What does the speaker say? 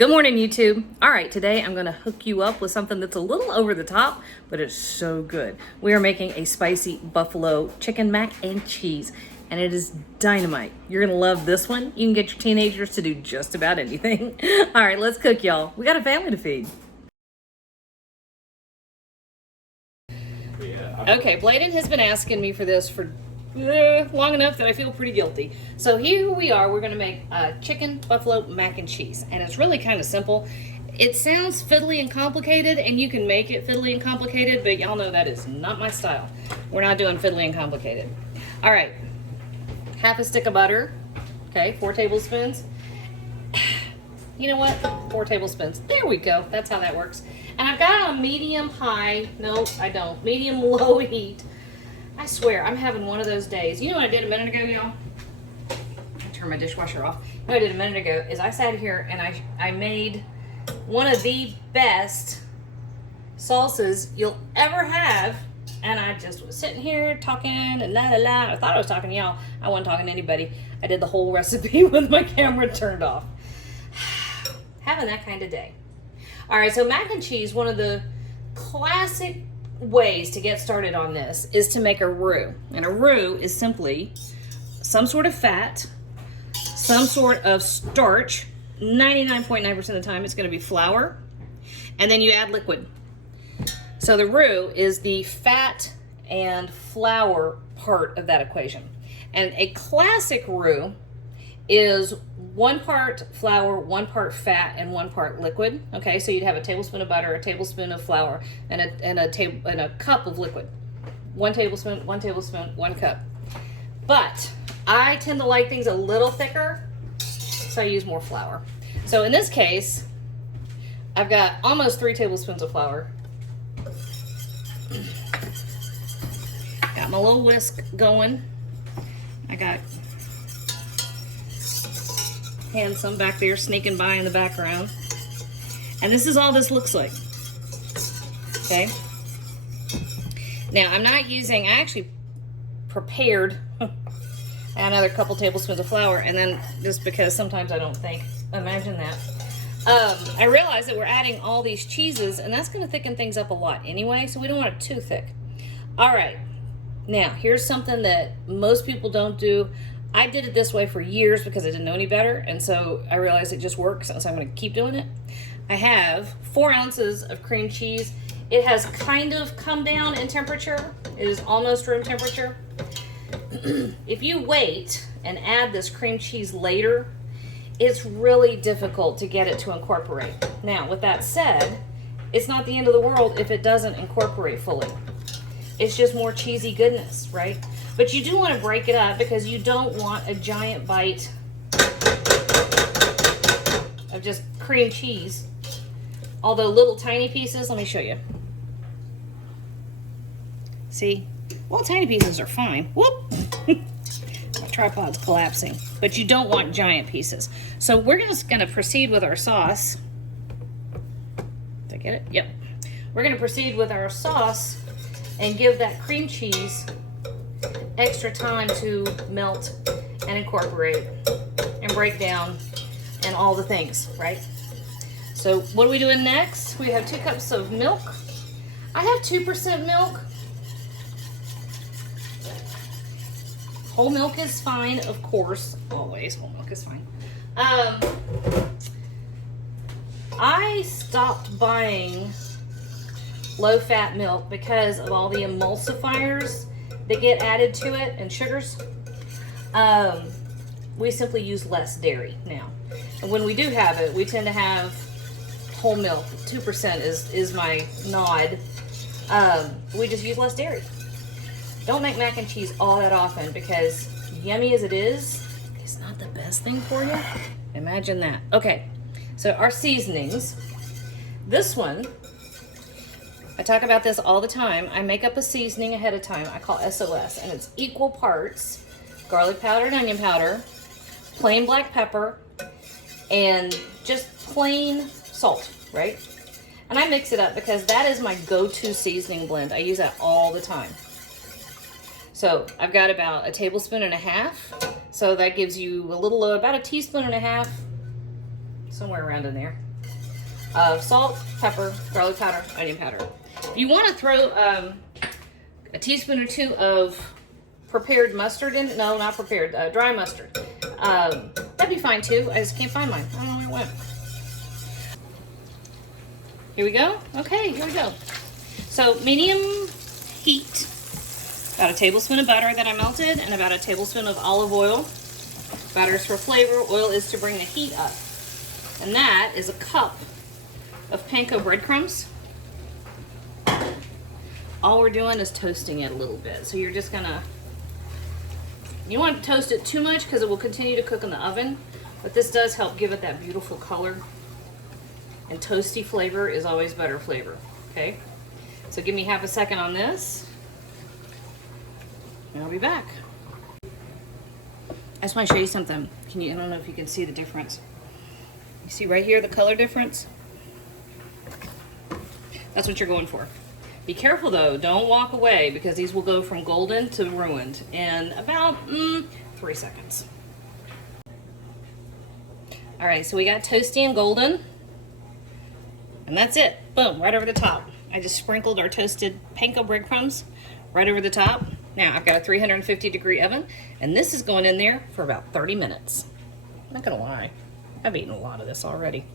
Good morning, YouTube. All right, today I'm gonna hook you up with something that's a little over the top, but it's so good. We are making a spicy buffalo chicken mac and cheese, and it is dynamite. You're gonna love this one. You can get your teenagers to do just about anything. All right, let's cook, y'all. We got a family to feed. Okay, Bladen has been asking me for this for long enough that I feel pretty guilty. So here we are. We're going to make chicken buffalo mac and cheese, and it's really kind of simple. It sounds fiddly and complicated, and you can make it fiddly and complicated, but y'all know that is not my style. We're not doing fiddly and complicated. All right, half a stick of butter. Okay, 4 tablespoons. You know what? 4 tablespoons. There we go. That's how that works. And I've got a medium high. No, I don't. Medium low heat. I swear, I'm having one of those days. You know what I did a minute ago, y'all? I turned my dishwasher off. What I did a minute ago is I sat here and I made one of the best salsas you'll ever have. And I just was sitting here talking and la la la. I thought I was talking to y'all. I wasn't talking to anybody. I did the whole recipe with my camera turned off. Having that kind of day. All right, so mac and cheese, one of the classic ways to get started on this is to make a roux. And a roux is simply some sort of fat, some sort of starch. 99.9% of the time it's going to be flour, and then you add liquid. So the roux is the fat and flour part of that equation. And a classic roux is 1 part flour, 1 part fat, and 1 part liquid. Okay, so you'd have a tablespoon of butter, a tablespoon of flour, and a cup of liquid. 1 tablespoon, 1 tablespoon, 1 cup. But I tend to like things a little thicker, so I use more flour. So in this case, I've got almost 3 tablespoons of flour. Got my little whisk going. I got handsome back there sneaking by in the background. And this is all this looks like. Okay. Now I'm not using, I actually prepared another couple tablespoons of flour, and then just because sometimes I don't think, imagine that. I realized that we're adding all these cheeses, and that's going to thicken things up a lot anyway, so we don't want it too thick. All right. Now, here's something that most people don't do. I did it this way for years because I didn't know any better, and so I realized it just works, and so I'm going to keep doing it. I have 4 ounces of cream cheese. It has kind of come down in temperature. It is almost room temperature. If you wait and add this cream cheese later, it's really difficult to get it to incorporate. Now, with that said, it's not the end of the world if it doesn't incorporate fully. It's just more cheesy goodness, right? But you do want to break it up because you don't want a giant bite of just cream cheese. Although little tiny pieces, let me show you. See? Well, tiny pieces are fine. Whoop! My tripod's collapsing. But you don't want giant pieces. So we're just going to proceed with our sauce. Did I get it? Yep. We're going to proceed with our sauce and give that cream cheese extra time to melt and incorporate and break down and all the things, right? So what are we doing next? We have 2 cups of milk. I have 2% milk. Whole milk is fine, of course. Always, whole milk is fine. I stopped buying low-fat milk because of all the emulsifiers that get added to it and sugars. We simply use less dairy now. And when we do have it, we tend to have whole milk. 2% is my nod. We just use less dairy. Don't make mac and cheese all that often because yummy as it is, it's not the best thing for you. Imagine that. Okay, so our seasonings. This one, I talk about this all the time. I make up a seasoning ahead of time. I call SOS, and it's equal parts garlic powder and onion powder, plain black pepper, and just plain salt, right? And I mix it up because that is my go-to seasoning blend. I use that all the time. So I've got about 1.5 tablespoons. So that gives you a little, about 1.5 teaspoons, somewhere around in there. of salt, pepper, garlic powder, onion powder. If you want to throw a teaspoon or two of prepared mustard in, no, not prepared, dry mustard, that'd be fine too. I just can't find mine. I don't know where it went. Here we go. Okay, here we go. So medium heat. About a tablespoon of butter that I melted and about a tablespoon of olive oil. Butter is for flavor, oil is to bring the heat up. And that is a cup of panko breadcrumbs. All we're doing is toasting it a little bit. So you're just gonna, you don't want to toast it too much because it will continue to cook in the oven, but this does help give it that beautiful color. And toasty flavor is always better flavor, okay? So give me half a second on this. And I'll be back. I just want to show you something. I don't know if you can see the difference. You see right here the color difference? That's what you're going for. Be careful though, don't walk away because these will go from golden to ruined in about 3 seconds. All right, so we got toasty and golden. And that's it, boom, right over the top. I just sprinkled our toasted panko breadcrumbs right over the top. Now I've got a 350-degree oven, and this is going in there for about 30 minutes. I'm not gonna lie, I've eaten a lot of this already.